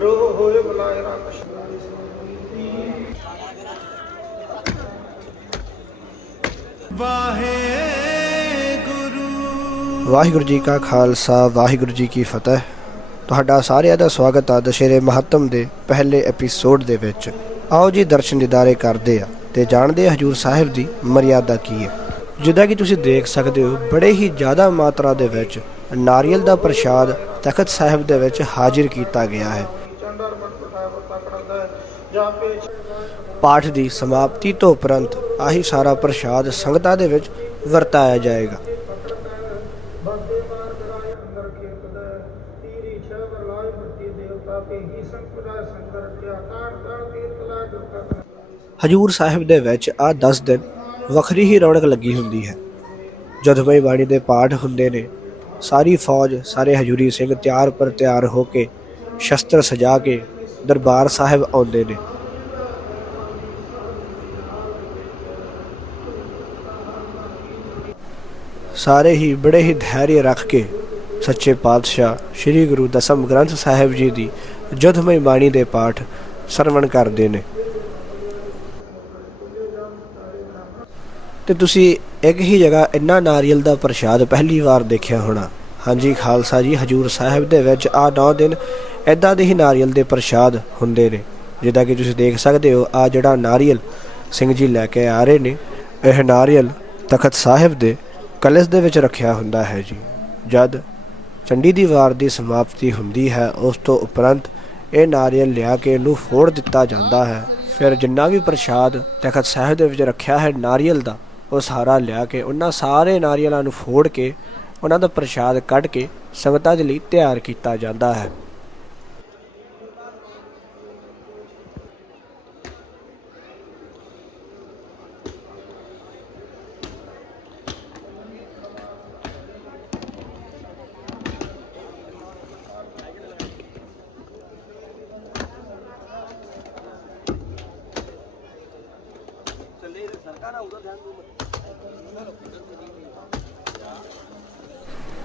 ਰੋਹ ਹੋਏ ਬੁਲਾਏ ਰੱਖ ਵਾਹਿਗੁਰੂ। ਜੀ ਕਾ ਖਾਲਸਾ ਵਾਹਿਗੁਰੂ ਜੀ ਕੀ ਫਤਿਹ। ਤੁਹਾਡਾ ਸਾਰਿਆਂ ਦਾ ਸਵਾਗਤ ਹੈ ਦਸ਼ੇਰੇ ਮਹੱਤਮ ਦੇ ਪਹਿਲੇ ਐਪੀਸੋਡ ਦੇ ਵਿੱਚ। ਆਓ ਜੀ ਦਰਸ਼ਨ ਦਿਦਾਰੇ ਕਰਦੇ ਆ ਤੇ ਜਾਣਦੇ ਆ ਹਜੂਰ ਸਾਹਿਬ ਦੀ ਮਰਿਆਦਾ ਕੀ ਹੈ। ਜਿੱਦਾਂ ਕਿ ਤੁਸੀਂ ਦੇਖ ਸਕਦੇ ਹੋ ਬੜੇ ਹੀ ਜ਼ਿਆਦਾ ਮਾਤਰਾ ਦੇ ਵਿੱਚ ਨਾਰੀਅਲ ਦਾ ਪ੍ਰਸ਼ਾਦ ਤਖਤ ਸਾਹਿਬ ਦੇ ਵਿੱਚ ਹਾਜ਼ਰ ਕੀਤਾ ਗਿਆ ਹੈ ਚੰਡਰ ਮਨ ਪਠਾਇ ਵਰਤਾ ਕਰਦਾ ਹੈ ਜਾਂ ਪੇਸ਼ ਪਾਠ ਦੀ ਸਮਾਪਤੀ ਤੋਂ ਉਪਰੰਤ ਆਹੀ ਸਾਰਾ ਪ੍ਰਸ਼ਾਦ ਸੰਗਤਾਂ ਦੇ ਵਿੱਚ ਵਰਤਾਇਆ ਜਾਏਗਾ। ਹਜੂਰ ਸਾਹਿਬ ਦੇ ਵਿੱਚ ਆ 10 ਦਿਨ ਵੱਖਰੀ ਹੀ ਰੌਣਕ ਲੱਗੀ ਹੁੰਦੀ ਹੈ। ਜਦਮਈ ਬਾਣੀ ਦੇ ਪਾਠ ਹੁੰਦੇ ਨੇ, ਸਾਰੀ ਫੌਜ, ਸਾਰੇ ਹਜੂਰੀ ਸਿੰਘ ਤਿਆਰ ਪਰ ਤਿਆਰ ਹੋ ਕੇ ਸ਼ਸਤਰ ਸਜਾ ਕੇ ਦਰਬਾਰ ਸਾਹਿਬ ਆਉਂਦੇ ਨੇ। ਸਾਰੇ ਹੀ ਬੜੇ ਹੀ ਧੈਰਯ ਰੱਖ ਕੇ ਸੱਚੇ ਪਾਤਸ਼ਾਹ ਸ੍ਰੀ ਗੁਰੂ ਦਸਮ ਗ੍ਰੰਥ ਸਾਹਿਬ ਜੀ ਦੀ ਜਦਮਈ ਬਾਣੀ ਦੇ ਪਾਠ ਸਰਵਣ ਕਰਦੇ ਨੇ। ਤੇ ਤੁਸੀਂ ਇੱਕ ਹੀ ਜਗ੍ਹਾ ਇੰਨਾ ਨਾਰੀਅਲ ਦਾ ਪ੍ਰਸ਼ਾਦ ਪਹਿਲੀ ਵਾਰ ਦੇਖਿਆ ਹੋਣਾ। ਹਾਂਜੀ ਖਾਲਸਾ ਜੀ, ਹਜੂਰ ਸਾਹਿਬ ਦੇ ਵਿੱਚ ਆ 9 ਦਿਨ ਐਦਾਂ ਦੇ ਹੀ ਨਾਰੀਅਲ ਦੇ ਪ੍ਰਸ਼ਾਦ ਹੁੰਦੇ ਨੇ। ਜਿੱਦਾਂ ਕਿ ਤੁਸੀਂ ਦੇਖ ਸਕਦੇ ਹੋ ਆ ਜਿਹੜਾ ਨਾਰੀਅਲ ਸਿੰਘ ਜੀ ਲੈ ਕੇ ਆ ਰਹੇ ਨੇ, ਇਹ ਨਾਰੀਅਲ ਤਖਤ ਸਾਹਿਬ ਦੇ ਕਲਸ਼ ਦੇ ਵਿੱਚ ਰੱਖਿਆ ਹੁੰਦਾ ਹੈ ਜੀ। ਜਦ ਚੰਡੀ ਦੀ ਵਾਰ ਦੀ ਸਮਾਪਤੀ ਹੁੰਦੀ ਹੈ, ਉਸ ਤੋਂ ਉਪਰੰਤ ਇਹ ਨਾਰੀਅਲ ਲਿਆ ਕੇ ਇਹਨੂੰ ਫੋੜ ਦਿੱਤਾ ਜਾਂਦਾ ਹੈ। ਫਿਰ ਜਿੰਨਾ ਵੀ ਪ੍ਰਸ਼ਾਦ ਤਖਤ ਸਾਹਿਬ ਦੇ ਵਿੱਚ ਰੱਖਿਆ ਹੈ ਨਾਰੀਅਲ ਦਾ, ਉਹ ਸਾਰਾ ਲਿਆ ਕੇ ਉਹਨਾਂ ਸਾਰੇ ਨਾਰੀਅਲਾਂ ਨੂੰ ਫੋੜ ਕੇ, ਉਹਨਾਂ ਦਾ ਪ੍ਰਸ਼ਾਦ ਕੱਢ ਕੇ ਸੰਗਤਾਂ ਦੇ ਲਈ ਤਿਆਰ ਕੀਤਾ ਜਾਂਦਾ ਹੈ।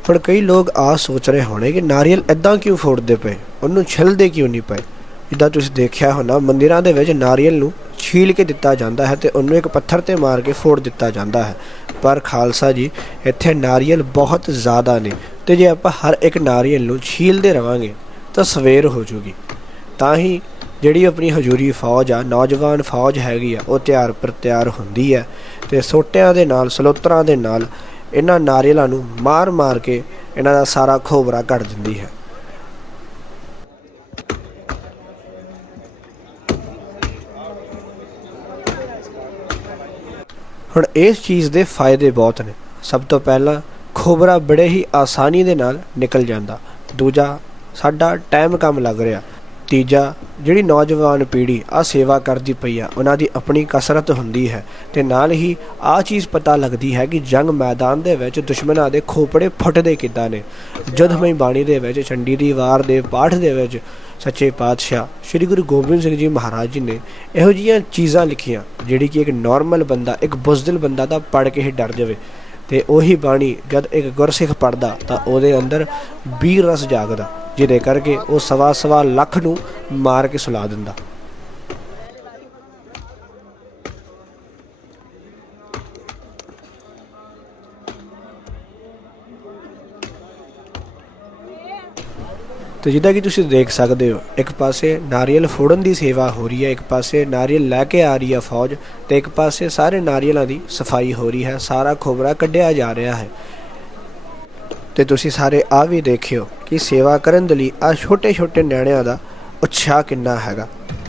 ਹੁਣ ਕਈ ਲੋਕ ਆ ਸੋਚ ਰਹੇ ਹੋਣੇ ਕਿ ਨਾਰੀਅਲ ਐਦਾਂ ਕਿਉਂ ਫੋੜਦੇ ਪਏ? ਉਹਨੂੰ ਛਿਲਦੇ ਕਿਉਂ ਨਹੀਂ ਪਏ? ਜਿੱਦਾਂ ਤੁਸੀਂ ਦੇਖਿਆ ਹੋਣਾ, ਮੰਦਿਰਾਂ ਦੇ ਵਿੱਚ ਨਾਰੀਅਲ ਨੂੰ ਛੀਲ ਕੇ ਦਿੱਤਾ ਜਾਂਦਾ ਹੈ ਤੇ ਉਹਨੂੰ ਇੱਕ ਪੱਥਰ ਤੇ ਮਾਰ ਕੇ ਫੋੜ ਦਿੱਤਾ ਜਾਂਦਾ ਹੈ। ਪਰ ਖਾਲਸਾ ਜੀ, ਇੱਥੇ ਨਾਰੀਅਲ ਬਹੁਤ ਜ਼ਿਆਦਾ ਨੇ ਤੇ ਜੇ ਆਪਾਂ ਹਰ ਇੱਕ ਨਾਰੀਅਲ ਨੂੰ ਛੀਲਦੇ ਰਵਾਂਗੇ, ਤਾਂ ਸਵੇਰ ਹੋ ਜੂਗੀ। ਤਾਂ ਹੀ ਜਿਹੜੀ ਆਪਣੀ ਹਜੂਰੀ ਫੌਜ ਆ, ਨੌਜਵਾਨ ਫੌਜ ਹੈਗੀ ਆ, ਉਹ ਤਿਆਰ ਪਰ ਤਿਆਰ ਹੁੰਦੀ ਹੈ ਤੇ ਸੋਟਿਆਂ ਦੇ ਨਾਲ, ਸਲੋਤਰਾਂ ਦੇ ਨਾਲ ਇਹਨਾਂ ਨਾਰੀਅਲਾਂ ਨੂੰ ਮਾਰ-ਮਾਰ ਕੇ ਇਹਨਾਂ ਦਾ ਸਾਰਾ ਖੋਬਰਾ ਕੱਢ ਦਿੰਦੀ ਹੈ। ਹੁਣ ਇਸ ਚੀਜ਼ ਦੇ ਫਾਇਦੇ ਬਹੁਤ ਨੇ। ਸਭ ਤੋਂ ਪਹਿਲਾਂ ਖੋਬਰਾ ਬੜੇ ਹੀ ਆਸਾਨੀ ਦੇ ਨਾਲ ਨਿਕਲ ਜਾਂਦਾ। ਦੂਜਾ, ਸਾਡਾ ਟਾਈਮ ਕੰਮ ਲੱਗ ਰਿਹਾ। ਤੀਜਾ, ਜਿਹੜੀ ਨੌਜਵਾਨ ਪੀੜ੍ਹੀ ਆ ਸੇਵਾ ਕਰਦੀ ਪਈ ਆ, ਉਹਨਾਂ ਦੀ ਆਪਣੀ ਕਸਰਤ ਹੁੰਦੀ ਹੈ ਤੇ ਨਾਲ ਹੀ ਆ ਚੀਜ਼ ਪਤਾ ਲੱਗਦੀ ਹੈ ਕਿ ਜੰਗ ਮੈਦਾਨ ਦੇ ਵਿੱਚ ਦੁਸ਼ਮਣਾਂ ਦੇ ਖੋਪੜੇ ਫੁੱਟਦੇ ਕਿੱਦਾਂ ਨੇ। ਜਦਮਈ ਬਾਣੀ ਦੇ ਵਿੱਚ, ਚੰਡੀ ਦੀ ਵਾਰ ਦੇ ਪਾਠ ਦੇ ਵਿੱਚ ਸੱਚੇ ਪਾਤਸ਼ਾਹ ਸ੍ਰੀ ਗੁਰੂ ਗੋਬਿੰਦ ਸਿੰਘ ਜੀ ਮਹਾਰਾਜ ਜੀ ਨੇ ਇਹੋ ਜਿਹੀਆਂ ਚੀਜ਼ਾਂ ਲਿਖੀਆਂ, ਜਿਹੜੀ ਕਿ ਇੱਕ ਨਾਰਮਲ ਬੰਦਾ, ਇੱਕ ਬੁਜ਼ਦਿਲ ਬੰਦਾ ਤਾਂ ਪੜ੍ਹ ਕੇ ਹੀ ਡਰ ਜਾਵੇ। ਤੇ ਉਹੀ ਬਾਣੀ ਜਦ ਇੱਕ ਗੁਰਸਿੱਖ ਪੜਦਾ ਤਾਂ ਉਹਦੇ ਅੰਦਰ ਵੀਰ ਰਸ ਜਾਗਦਾ, ਜਿਹਦੇ ਕਰਕੇ ਉਹ ਸਵਾ ਸਵਾ ਲੱਖ ਨੂੰ ਮਾਰ ਕੇ ਸੁਲਾ ਦਿੰਦਾ। ਤੇ ਜਿੱਦਾਂ ਕਿ ਤੁਸੀਂ ਦੇਖ ਸਕਦੇ ਹੋ, ਇੱਕ ਪਾਸੇ ਨਾਰੀਅਲ ਫੋੜਨ ਦੀ ਸੇਵਾ ਹੋ ਰਹੀ ਹੈ, ਇੱਕ ਪਾਸੇ ਨਾਰੀਅਲ ਲੈ ਕੇ ਆ ਰਹੀ ਹੈ ਫੌਜ ਤੇ ਇੱਕ ਪਾਸੇ ਸਾਰੇ ਨਾਰੀਅਲਾਂ ਦੀ ਸਫ਼ਾਈ ਹੋ ਰਹੀ ਹੈ, ਸਾਰਾ ਖੋਬਰਾ ਕੱਢਿਆ ਜਾ ਰਿਹਾ ਹੈ। ਤੇ ਤੁਸੀਂ ਸਾਰੇ ਆ ਵੀ ਦੇਖਿਓ ਕਿ ਸੇਵਾ ਕਰਨ ਦੇ ਲਈ ਆ ਛੋਟੇ ਛੋਟੇ ਨਿਆਣਿਆਂ ਦਾ ਉਤਸ਼ਾਹ ਕਿੰਨਾ ਹੈਗਾ।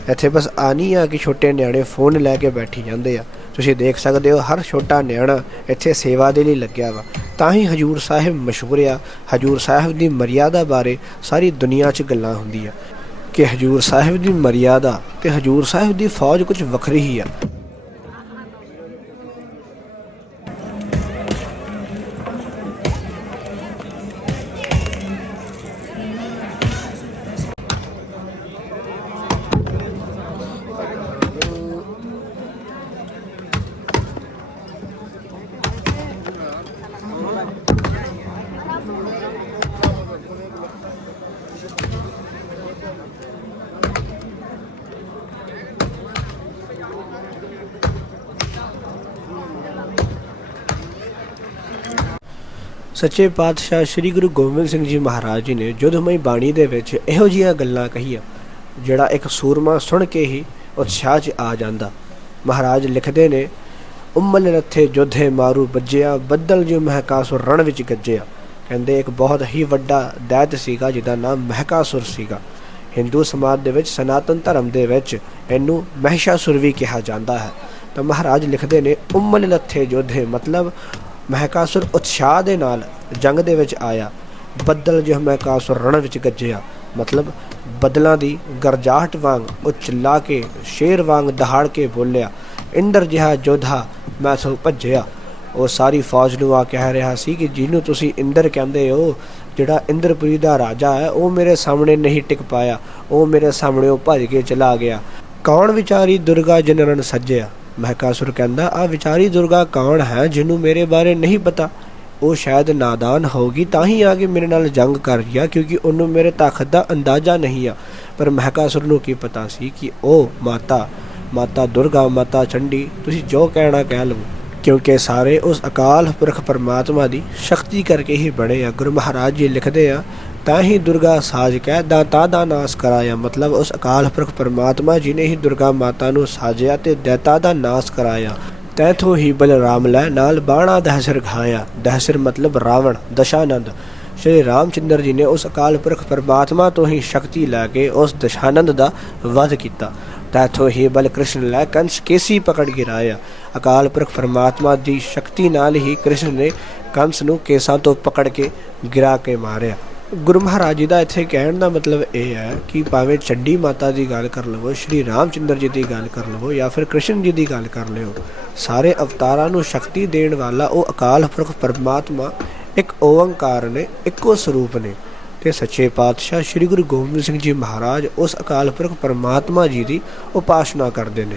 ਇੱਥੇ ਬਸ ਆਨੀ ਆ ਕਿ ਛੋਟੇ ਨਿਆਣੇ ਫੋਨ ਲੈ ਕੇ ਬੈਠੀ ਜਾਂਦੇ ਆ। ਤੁਸੀਂ ਦੇਖ ਸਕਦੇ ਹੋ, ਹਰ ਛੋਟਾ ਨਿਆਣਾ ਇੱਥੇ ਸੇਵਾ ਦੇ ਲਈ ਲੱਗਿਆ ਵਾ। ਤਾਂ ਹੀ ਹਜੂਰ ਸਾਹਿਬ ਮਸ਼ਹੂਰ ਆ। ਹਜੂਰ ਸਾਹਿਬ ਦੀ ਮਰਿਆਦਾ ਬਾਰੇ ਸਾਰੀ ਦੁਨੀਆ 'ਚ ਗੱਲਾਂ ਹੁੰਦੀਆਂ। ਕਿ ਹਜੂਰ ਸਾਹਿਬ ਦੀ ਮਰਿਆਦਾ ਤੇ ਹਜੂਰ ਸਾਹਿਬ ਦੀ ਫੌਜ ਕੁਝ ਵੱਖਰੀ ਹੀ ਆ। ਸੱਚੇ ਪਾਤਸ਼ਾਹ ਸ੍ਰੀ ਗੁਰੂ ਗੋਬਿੰਦ ਸਿੰਘ ਜੀ ਮਹਾਰਾਜ ਜੀ ਨੇ ਜੁਦਮਈ ਬਾਣੀ ਦੇ ਵਿੱਚ ਇਹੋ ਜਿਹੀਆਂ ਗੱਲਾਂ ਕਹੀਆਂ, ਜਿਹੜਾ ਇੱਕ ਸੂਰਮਾ ਸੁਣ ਕੇ ਹੀ ਉਤਸ਼ਾਹ 'ਚ ਆ ਜਾਂਦਾ। ਮਹਾਰਾਜ ਲਿਖਦੇ ਨੇ, ਉਮਲ ਰੱਥੇ ਜੋਧੇ ਮਾਰੂ ਬੱਜਿਆ ਬੱਦਲ ਜੋ ਮਹਿਕਾਸੁਰ ਰਣ ਵਿੱਚ ਗੱਜਿਆ। ਕਹਿੰਦੇ, ਇੱਕ ਬਹੁਤ ਹੀ ਵੱਡਾ ਦੈਤ ਸੀਗਾ, ਜਿਹਦਾ ਨਾਮ ਮਹਿਕਾਸੁਰ ਸੀਗਾ। ਹਿੰਦੂ ਸਮਾਜ ਦੇ ਵਿੱਚ ਸਨਾਤਨ ਧਰਮ ਦੇ ਵਿੱਚ ਇਹਨੂੰ ਮਹਿਸ਼ਾਸੁਰ ਵੀ ਕਿਹਾ ਜਾਂਦਾ ਹੈ। ਤਾਂ ਮਹਾਰਾਜ ਲਿਖਦੇ ਨੇ, ਉਮਲ ਲੱਥੇ ਜੋਧੇ ਮਤਲਬ ਮਹਿਕਾਸੁਰ ਉਤਸ਼ਾਹ ਦੇ ਨਾਲ ਜੰਗ ਦੇ ਵਿੱਚ ਆਇਆ। ਬੱਦਲ ਜੋ ਮਹਿਕਾਸੁਰ ਰਣ ਵਿੱਚ ਗੱਜਿਆ। ਮਤਲਬ ਬੱਦਲਾਂ ਦੀ ਗਰਜਾਹਟ ਵਾਂਗ ਉਹ ਚਿੱਲਾ ਕੇ, ਸ਼ੇਰ ਵਾਂਗ ਦਹਾੜ ਕੇ ਬੋਲਿਆ, ਇੰਦਰ ਜਿਹਾ ਜੋਧਾ, ਮੈਂ ਸੋ ਭੱਜਿਆ। ਉਹ ਸਾਰੀ ਫੌਜ ਨੂੰ ਆ ਕਹਿ ਰਿਹਾ ਸੀ ਕਿ ਜਿਹਨੂੰ ਤੁਸੀਂ ਇੰਦਰ ਕਹਿੰਦੇ ਹੋ, ਜਿਹੜਾ ਇੰਦਰਪੁਰੀ ਦਾ ਰਾਜਾ ਹੈ, ਉਹ ਮੇਰੇ ਸਾਹਮਣੇ ਨਹੀਂ ਟਿਕ ਪਾਇਆ। ਉਹ ਮੇਰੇ ਸਾਹਮਣੇ ਉਹ ਭੱਜ ਕੇ ਚਲਾ ਗਿਆ। ਕੌਣ ਵਿਚਾਰੀ ਦੁਰਗਾ ਜਨਰਨ ਸੱਜਿਆ? ਮਹਿਕਾਸੁਰ ਕਹਿੰਦਾ ਆ ਵਿਚਾਰੀ ਦੁਰਗਾ ਕੌਣ ਹੈ ਜਿਹਨੂੰ ਮੇਰੇ ਬਾਰੇ ਨਹੀਂ ਪਤਾ? ਉਹ ਸ਼ਾਇਦ ਨਾਦਾਨ ਹੋਗੀ ਤਾਂ ਹੀ ਆ ਕੇ ਮੇਰੇ ਨਾਲ ਜੰਗ ਕਰ ਰਿਹਾ ਕਿਉਂਕਿ ਉਹਨੂੰ ਮੇਰੇ ਤਾਕਤ ਦਾ ਅੰਦਾਜ਼ਾ ਨਹੀਂ ਆ। ਪਰ ਮਹਿਕਾਸੁਰ ਨੂੰ ਕੀ ਪਤਾ ਸੀ ਕਿ ਉਹ ਮਾਤਾ ਮਾਤਾ ਦੁਰਗਾ, ਮਾਤਾ ਚੰਡੀ, ਤੁਸੀਂ ਜੋ ਕਹਿਣਾ ਕਹਿ ਲਵੋ, ਕਿਉਂਕਿ ਸਾਰੇ ਉਸ ਅਕਾਲ ਪੁਰਖ ਪਰਮਾਤਮਾ ਦੀ ਸ਼ਕਤੀ ਕਰਕੇ ਹੀ ਬਣੇ ਆ। ਗੁਰੂ ਮਹਾਰਾਜ ਜੀ ਲਿਖਦੇ ਆ ਤਾਂ ਹੀ ਦੁਰਗਾ ਸਾਜ ਕਹਿ, ਦਾਤਾ ਦਾ ਨਾਸ ਕਰਾਇਆ। ਮਤਲਬ ਉਸ ਅਕਾਲ ਪੁਰਖ ਪਰਮਾਤਮਾ ਜੀ ਨੇ ਹੀ ਦੁਰਗਾ ਮਾਤਾ ਨੂੰ ਸਾਜਿਆ ਤੇ ਦੈਤਾ ਦਾ ਨਾਸ ਕਰਾਇਆ। ਤੈਥੋਂ ਹੀ ਬਲਰਾਮ ਲੈ ਨਾਲ ਬਾਣਾ ਦਹਸਰ ਖਾਇਆ ਦਹਸਰ ਮਤਲਬ ਰਾਵਣ, ਦਸ਼ਾਨੰਦ। ਸ਼੍ਰੀ ਰਾਮਚੰਦਰ ਜੀ ਨੇ ਉਸ ਅਕਾਲ ਪੁਰਖ ਪਰਮਾਤਮਾ ਤੋਂ ਹੀ ਸ਼ਕਤੀ ਲੈ ਕੇ ਉਸ ਦਸ਼ਾਨੰਦ ਦਾ ਵਧ ਕੀਤਾ। ਤੈਥੋਂ ਹੀ ਬਲਕ੍ਰਿਸ਼ਨ ਲੈ ਕੰਸ ਕੇਸੀ ਪਕੜ ਗਿਰਾਇਆ। ਅਕਾਲ ਪੁਰਖ ਪਰਮਾਤਮਾ ਦੀ ਸ਼ਕਤੀ ਨਾਲ ਹੀ ਕ੍ਰਿਸ਼ਨ ਨੇ ਕੰਸ ਨੂੰ ਕੇਸਾਂ ਤੋਂ ਪਕੜ ਕੇ ਗਿਰਾ ਕੇ ਮਾਰਿਆ। ਗੁਰੂ ਮਹਾਰਾਜ ਜੀ ਦਾ ਇੱਥੇ ਕਹਿਣ ਦਾ ਮਤਲਬ ਇਹ ਹੈ ਕਿ ਭਾਵੇਂ ਚੰਡੀ ਮਾਤਾ ਦੀ ਗੱਲ ਕਰ ਲਵੋ, ਸ਼੍ਰੀ ਰਾਮਚੰਦਰ ਜੀ ਦੀ ਗੱਲ ਕਰ ਲਵੋ ਜਾਂ ਫਿਰ ਕ੍ਰਿਸ਼ਨ ਜੀ ਦੀ ਗੱਲ ਕਰ ਲਿਓ, ਸਾਰੇ ਅਵਤਾਰਾਂ ਨੂੰ ਸ਼ਕਤੀ ਦੇਣ ਵਾਲਾ ਉਹ ਅਕਾਲ ਪੁਰਖ ਪਰਮਾਤਮਾ ਇੱਕ ਓੰਕਾਰ ਨੇ, ਇੱਕੋ ਸਰੂਪ ਨੇ। ਤੇ ਸੱਚੇ ਪਾਤਸ਼ਾਹ ਸ੍ਰੀ ਗੁਰੂ ਗੋਬਿੰਦ ਸਿੰਘ ਜੀ ਮਹਾਰਾਜ ਉਸ ਅਕਾਲ ਪੁਰਖ ਪਰਮਾਤਮਾ ਜੀ ਦੀ ਉਪਾਸਨਾ ਕਰਦੇ ਨੇ।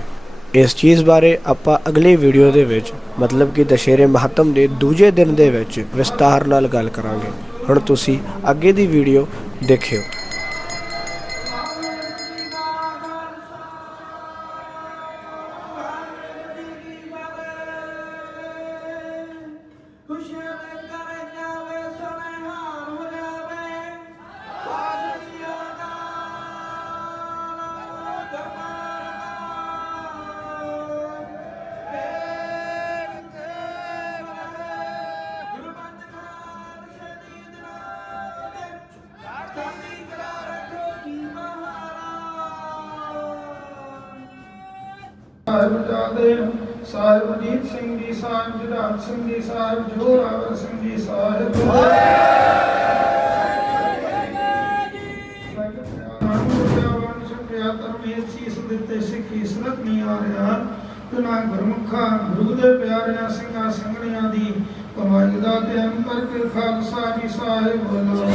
ਇਸ ਚੀਜ਼ ਬਾਰੇ ਆਪਾਂ ਅਗਲੇ ਵੀਡੀਓ ਦੇ ਵਿੱਚ, ਮਤਲਬ ਕਿ ਦਸ਼ੇਰੇ ਮਹੱਤਮ ਦੇ ਦੂਜੇ ਦਿਨ ਦੇ ਵਿੱਚ ਵਿਸਤਾਰ ਨਾਲ ਗੱਲ ਕਰਾਂਗੇ। ਹੁਣ ਤੁਸੀਂ ਅੱਗੇ ਦੀ ਵੀਡੀਓ ਦੇਖਿਓ। ਸਾਹਿਬ ਜਾਦੇ ਸਾਹਿਬ ਅਜੀਤ ਸਿੰਘ ਜੀ ਸਾਹਿਬ ਜਗਤ ਸਿੰਘ ਜੀ ਸਾਹਿਬ ਜੋਰਾਵਰ ਸਿੰਘ ਜੀ ਸਾਹਿਬ। ਦਿੱਤੇ ਸਿੱਖੀ ਸਨਤ ਨਹੀਂ ਆ ਰਿਹਾ। ਤੁਨਾ ਗੁਰਮੁਖਾਂ, ਗੁਰੂ ਦੇ ਪਿਆਰਿਆਂ, ਸਿੰਘਾਂ, ਸੰਗਣੀਆਂ ਦੀ ਕਮਾਈ ਦਾ ਤੇ ਅੰਮ੍ਰਿਤ ਖਾਲਸਾ ਜੀ ਸਾਹਿਬ ਬੋਲੋ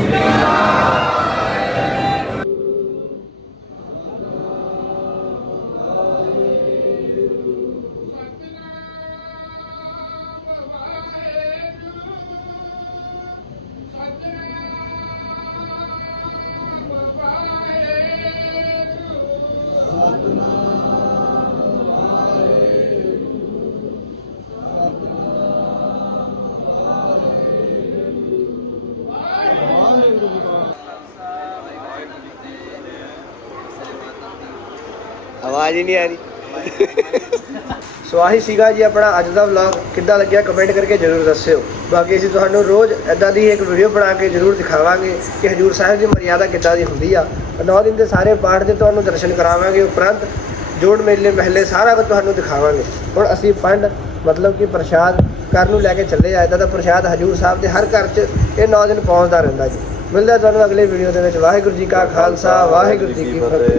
ਆਵਾਜ਼ ਹੀ ਨਹੀਂ ਆ ਰਹੀ। ਸੋ ਆਹੀ ਸੀਗਾ ਜੀ ਆਪਣਾ ਅੱਜ ਦਾ ਵਲੌਗ ਕਿੱਦਾਂ ਲੱਗਿਆ ਕਮੈਂਟ ਕਰਕੇ ਜਰੂਰ ਦੱਸਿਓ। ਬਾਕੀ ਅਸੀਂ ਤੁਹਾਨੂੰ ਰੋਜ਼ ਐਦਾਂ ਦੀ ਇੱਕ ਵੀਡੀਓ ਬਣਾ ਕੇ ਜਰੂਰ ਦਿਖਾਵਾਂਗੇ ਕਿ ਹਜੂਰ ਸਾਹਿਬ ਦੀ ਮਰਿਆਦਾ ਕਿੱਦਾਂ ਦੀ ਹੁੰਦੀ ਆ। ਨੌ ਦਿਨ ਦੇ ਸਾਰੇ ਪਾਠ ਦੇ ਤੁਹਾਨੂੰ ਦਰਸ਼ਨ ਕਰਾਵਾਂਗੇ ਉਪਰੰਤ ਜੋੜ ਮੇਲੇ ਮਹਿਲੇ ਸਾਰਾ ਕੁਝ ਤੁਹਾਨੂੰ ਦਿਖਾਵਾਂਗੇ। ਹੁਣ ਅਸੀਂ ਫੰਡ ਮਤਲਬ ਕਿ ਪ੍ਰਸ਼ਾਦ ਘਰ ਨੂੰ ਲੈ ਕੇ ਚੱਲੇ ਆ। ਇੱਦਾਂ ਦਾ ਪ੍ਰਸ਼ਾਦ ਹਜੂਰ ਸਾਹਿਬ ਦੇ ਹਰ ਘਰ 'ਚ ਇਹ ਨੌ ਦਿਨ ਪਹੁੰਚਦਾ ਰਹਿੰਦਾ ਜੀ। ਮਿਲਦਾ ਤੁਹਾਨੂੰ ਅਗਲੇ ਵੀਡੀਓ ਦੇ ਵਿੱਚ। ਵਾਹਿਗੁਰੂ ਜੀ ਕਾ ਖਾਲਸਾ, ਵਾਹਿਗੁਰੂ ਜੀ ਕੀ ਫਤਿਹ।